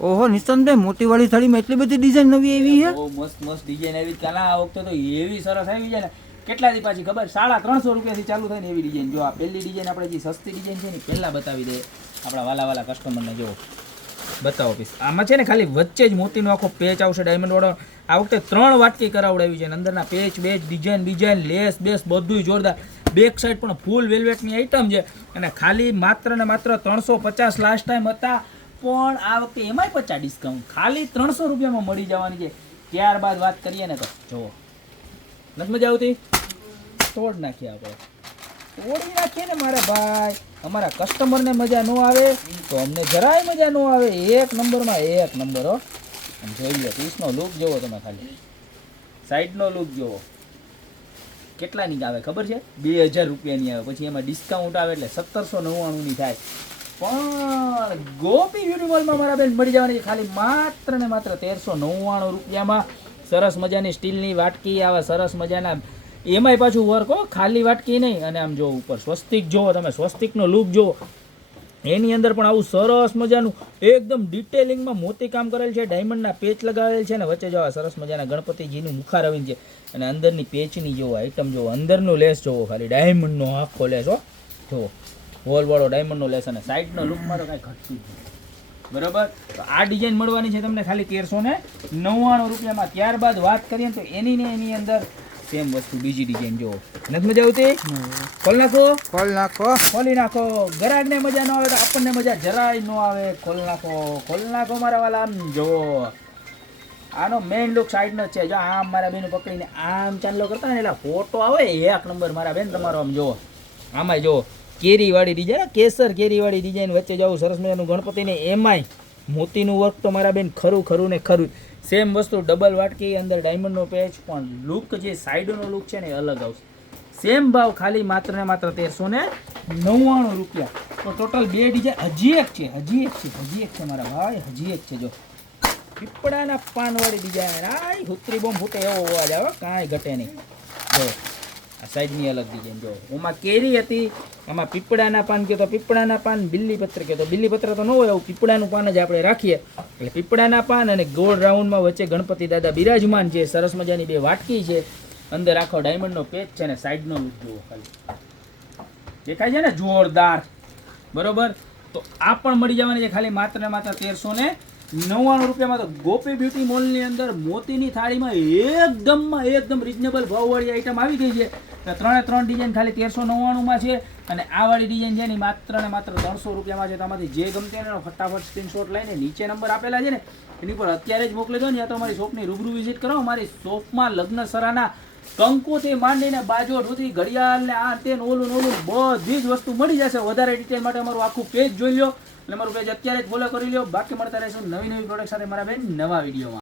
ઓહો નિશાંતભાઈ મોટી વાળી સાડીમાં એટલી બધી ડિઝાઇન નવી આવી છે. બહુ મસ્ત મસ્ત ડિઝાઇન આવી કાલા આ વખતે તો એવી સરસ આવી જાય ને કેટલા દી પાછી ખબર 350 રૂપિયાથી ચાલુ થાય ને એવી ડિઝાઇન. જો આ પહેલી ડિઝાઇન આપણે જે સસ્તી ડિઝાઇન છે ને પહેલા બતાવી દે આપણા વાલા કસ્ટમરને. જો બતાવો પીસ આમાં છે ને ખાલી વચ્ચે જ મોતીનો આખો પેચ આવશે ડાયમંડ વાળો. આ વખતે 3 વાટકી કરાવડાવી છે અને અંદરના પેચ બેચ ડિઝાઇન લેસ બેસ બધું જોરદાર. બેક સાઈડ પણ ફૂલ વેલ્વેટની આઈટમ છે અને ખાલી માત્ર ને માત્ર 350 લાસ્ટ ટાઈમ હતા પણ આ વખતે એમાંય 50 ડિસ્કાઉન્ટ ખાલી 300 રૂપિયામાં મળી જવાની છે. ત્યારબાદ વાત કરીએ ને તો જુઓ નથી મજા આવતી તોડ નાખીએ આપણે તોડી નાખીએ ને મારા ભાઈ. અમારા કસ્ટમરને મજા ન આવે તો અમને જરાય મજા ન આવે. એક નંબરમાં એક નંબર હો. જોઈ લો પીસનો લુક જોવો તમે ખાલી સાઈડનો લુક જોવો કેટલાની આવે ખબર છે 2000 રૂપિયાની આવે પછી એમાં ડિસ્કાઉન્ટ આવે એટલે 1799ની થાય. પણ ગોપી બ્યુટી મોલમાં મારા બેન મળી જવાની ખાલી માત્ર ને માત્ર 1399 રૂપિયામાં સરસ મજાની સ્ટીલની વાટકી આવે સરસ મજાના એમાંય પાછું વર્ક હો ખાલી વાટકી નહીં. અને આમ જો ઉપર સ્વસ્તિક જોવો તમે સ્વસ્તિકનો લુક જોવો એની અંદર પણ આવું સરસ મજાનું એકદમ ડિટેલિંગમાં મોતી કામ કરેલ છે ડાયમંડના પેચ લગાવેલ છે ને વચ્ચે જોવા સરસ મજાના ગણપતિજીનું મુખાર આવીને છે અને અંદરની પેચની જોવો આઈટમ જોવો અંદરનું લેસ જોવો ખાલી ડાયમંડનો આખો લેસ હો જોવો હોલવાળો ડાયમંડનો લેસ અને સાઈડનો લુકમાં તો કાંઈ ઘટતું જ નહીં બરાબર. તો આ ડિઝાઇન મળવાની છે તમને ખાલી 1399 રૂપિયામાં. ત્યારબાદ વાત કરીએ તો એની અંદર સેમ વસ્તુ બીજી ડિઝાઇન જોવો નથી મજા આવતી ખોલી નાખો. ગ્રાહકને મજા ન આવે તો આપણને મજા જરાય ન આવે. ખોલ નાખો મારા વાલા. આમ જોવો આનો મેઇન લુક સાઈડનો જ છે. જો આમ મારા બેન પકડીને આમ ચાંદલો કરતા ને એટલે ફોટો આવે એક નંબર મારા બેન તમારો. આમ જોવો આમાંય જોવો કેરીવાળી ડિઝાઇન કેસર કેરીવાળી ડિઝાઇન વચ્ચે જાવું સરસ મજાનું ગણપતિને એમાંય મોતીનું વર્ક તો મારા બેન ખરું ને ખરું. સેમ વસ્તુ ડબલ વાટકી અંદર ડાયમંડનો પેચ પણ લુક જે સાઈડનો લુક છે ને એ અલગ આવશે. સેમ ભાવ ખાલી માત્ર ને માત્ર 1399 રૂપિયા. તો ટોટલ 2 ડિઝાઇન હજી એક છે મારા ભાઈ હજી એક છે. જો પીપળાના પાનવાળી ડિઝાઇન આય હુત્રી બોમ્બ ફૂટે એવો અવાજ આવે કાંઈ ઘટે નહીં. જો આ સાઈડની અલગ ડિઝાઇન જો એમાં કેરી હતી આમાં પીપળાના પાન કહો તો પીપળાના પાન બિલ્લીપત્ર કહો તો બિલ્લીપત્ર તો ન હોય એવું પીપળાનું પાન જ આપણે રાખીએ એટલે પીપળાના પાન અને ગોળ રાઉન્ડમાં વચ્ચે ગણપતિ દાદા બિરાજમાન છે. સરસ મજાની 2 વાટકી છે અંદર આખો ડાયમંડનો પેચ છે ને સાઈડનો લુક જુઓ ખાલી દેખાય છે ને જોરદાર બરોબર. તો આ પણ મળી જવાની છે ખાલી માત્ર ને માત્ર 1399 રૂપિયામાં. તો ગોપી બ્યુટી મોલની અંદર મોતીની થાળીમાં એકદમ રીઝનેબલ ભાવવાળી આઈટમ આવી ગઈ છે. ત્રણે 3 ડિઝાઇન ખાલી 1399માં છે અને આ વાળી ડિઝાઇન છે ને માત્ર ને માત્ર 300 રૂપિયામાં છે. તમારી જે ગમતે એનો ફટાફટ સ્ક્રીનશોટ લઈને નીચે નંબર આપેલા છે ને એની પર અત્યારે જ મોકલી દો ને. યા તો અમારી શોપની રૂબરૂ વિઝિટ કરો. અમારી શોપમાં લગ્ન સરાના કંકુથી માંડીને બાજોટ સુધી ઘડિયાળ ને આ તે ઓલું બધી જ વસ્તુ મળી જશે. વધારે ડિટેલ માટે અમારું આખું પેજ જોઈ લો અને અમારું પેજ અત્યારે જ ફોલો કરી લો. બાકી મળતા રહેશું નવી પ્રોડક્ટ સાથે મારા બેન નવા વિડીયોમાં.